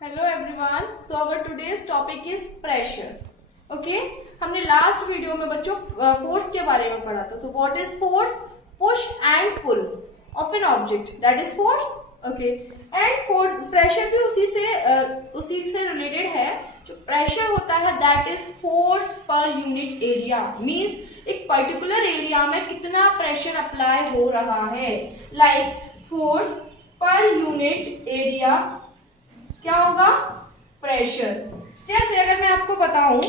Hello everyone, so our today's topic is pressure. Okay, हमने last video में बच्चों force के बारे में पढ़ा था। तो what is force? Push and pull of an object, that is force. Okay, and force pressure भी उसी से रिलेटेड है। जो प्रेशर होता है that is force per unit area, means एक पर्टिकुलर एरिया में कितना प्रेशर अप्लाई हो रहा है। Like force per unit area क्या होगा? प्रेशर। जैसे अगर मैं आपको बताऊं,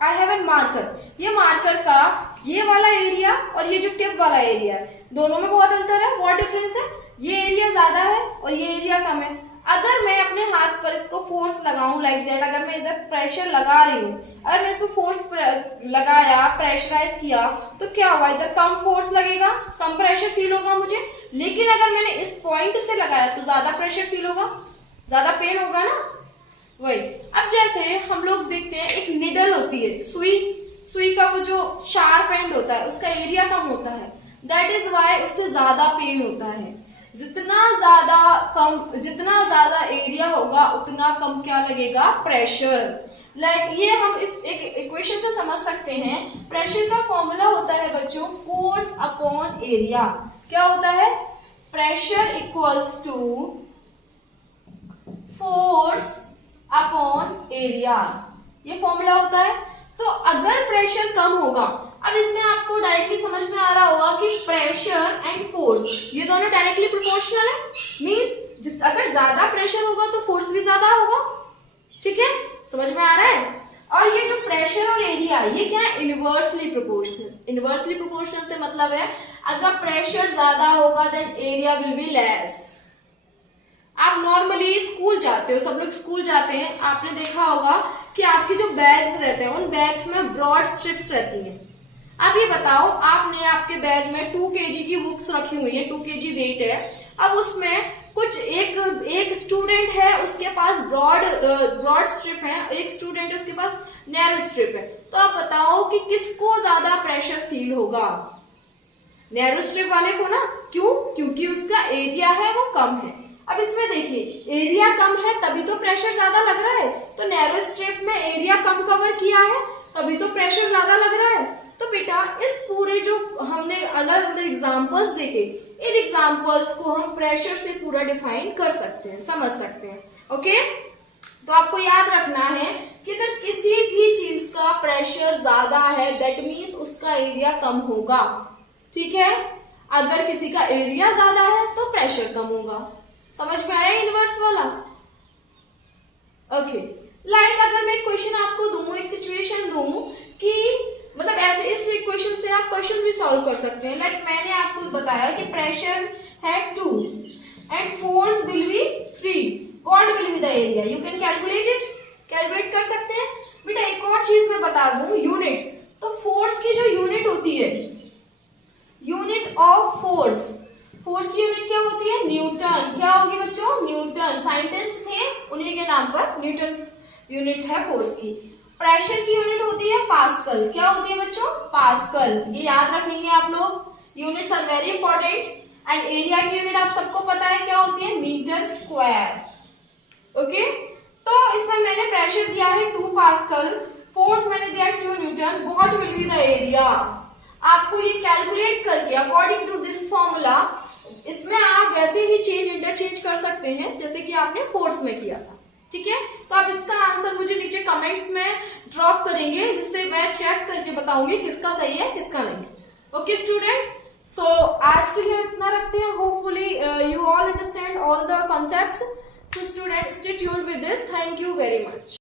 आई हैव एन मार्कर, ये मार्कर का ये वाला एरिया और ये जो टिप वाला एरिया है, दोनों में बहुत अंतर है, बहुत डिफरेंस है। ये एरिया ज्यादा है और ये एरिया कम है। अगर मैं अपने हाथ पर इसको फोर्स लगाऊं लाइक दैट, अगर मैं इधर प्रेशर लगा रही हूं, अगर मैं इसको फोर्स लगाया, प्रेशराइज किया, तो क्या होगा? इधर कम फोर्स लगेगा, कम प्रेशर फील होगा मुझे। लेकिन अगर मैंने इस पॉइंट से लगाया तो ज्यादा प्रेशर फील होगा, ज्यादा पेन होगा ना। वही, अब जैसे हम लोग देखते हैं एक निडल होती है, सुई का वो जो शार्प एंड होता है उसका एरिया कम होता है, दैट इज वाई उससे ज्यादा पेन होता है। जितना ज्यादा एरिया होगा उतना कम क्या लगेगा? प्रेशर। लाइक ये हम इस एक इक्वेशन से समझ सकते हैं। प्रेशर का फॉर्मूला होता है बच्चों फोर्स अपॉन एरिया। क्या होता है? Pressure equals to force upon area, ये फॉर्मूला होता है। तो अगर प्रेशर कम होगा, अब इसमें आपको डायरेक्टली समझ में आ रहा होगा कि प्रेशर एंड फोर्स ये दोनों डायरेक्टली प्रोपोर्शनल है। मींस अगर ज्यादा प्रेशर होगा तो फोर्स भी ज्यादा होगा। ठीक है, समझ में आ रहा है? और ये जो प्रेशर और एरिया ये क्या है? Inversely proportional. इनवर्सली प्रोपोर्शनल से मतलब है अगर प्रेशर ज्यादा होगा then area will be less. आप नॉर्मली स्कूल जाते हो, सब लोग स्कूल जाते हैं, आपने देखा होगा कि आपके जो बैग्स रहते हैं उन बैग्स में ब्रॉड स्ट्रिप्स रहती हैं। अब ये बताओ, आपने आपके बैग में 2 kg की बुक्स रखी हुई है, 2 kg वेट है। अब उसमें कुछ एक स्टूडेंट है, उसके पास ब्रॉड स्ट्रिप है, एक स्टूडेंट है उसके पास नैरो स्ट्रिप है। तो आप बताओ कि किसको ज्यादा प्रेशर फील होगा? नैरो स्ट्रिप वाले को ना। क्यों? क्योंकि उसका एरिया है वो कम है। अब इसमें देखिए, एरिया कम है तभी तो प्रेशर ज्यादा लग रहा है। तो नैरो स्ट्रिप में एरिया कम कवर किया है तभी तो प्रेशर ज्यादा लग रहा है। तो बेटा इस पूरे जो हमने अलग अलग एग्जांपल्स देखे, इन एग्जांपल्स को हम प्रेशर से पूरा डिफाइन कर सकते हैं, समझ सकते हैं। ओके, तो आपको याद रखना है कि अगर किसी भी चीज का प्रेशर ज्यादा है दैट मीन्स उसका एरिया कम होगा। ठीक है, अगर किसी का एरिया ज्यादा है तो प्रेशर कम होगा। समझ में आया इनवर्स वाला? ओके, लाइक अगर मैं क्वेश्चन आपको दूं, एक सिचुएशन दूं कि मतलब ऐसे इस इक्वेशन से आप क्वेश्चन भी सॉल्व कर सकते हैं। लाइक मैंने आपको बताया कि प्रेशर है 2 and force will be 3, what will be the area? You can calculate it, calculate कर सकते हैं। बेटा एक और चीज मैं बता दूं, यूनिट्स। तो फोर्स की जो यूनिट होती है, यूनिट ऑफ फोर्स की यूनिट क्या होती है? न्यूटन। क्या होगी बच्चों? न्यूटन। साइंटिस्ट थे, उन्हीं के नाम पर न्यूटन यूनिट है फोर्स की। प्रेशर की यूनिट होती है पास्कल। क्या होती है बच्चों? पास्कल। ये याद रखेंगे आप लोग, units are very important. And area की यूनिट आप सबको पता है क्या होती है? Metre square. ओके, तो इसमें मैंने प्रेशर दिया है 2 पास्कल, फोर्स मैंने दिया है 2 Newton, what will be the area? आपको ये कैलकुलेट करके अकॉर्डिंग टू दिस फॉर्मूला, इसमें आप वैसे ही इंटरचेंज कर सकते हैं जैसे कि आपने फोर्स में किया था। ठीक है, तो आप इसका आंसर मुझे नीचे कमेंट्स में ड्रॉप करेंगे, जिससे मैं चेक करके बताऊंगी किसका सही है किसका नहीं। ओके स्टूडेंट, सो आज के लिए हम इतना रखते हैं। Hopefully you all understand all the concepts. So student stay tuned with this. Thank you very much.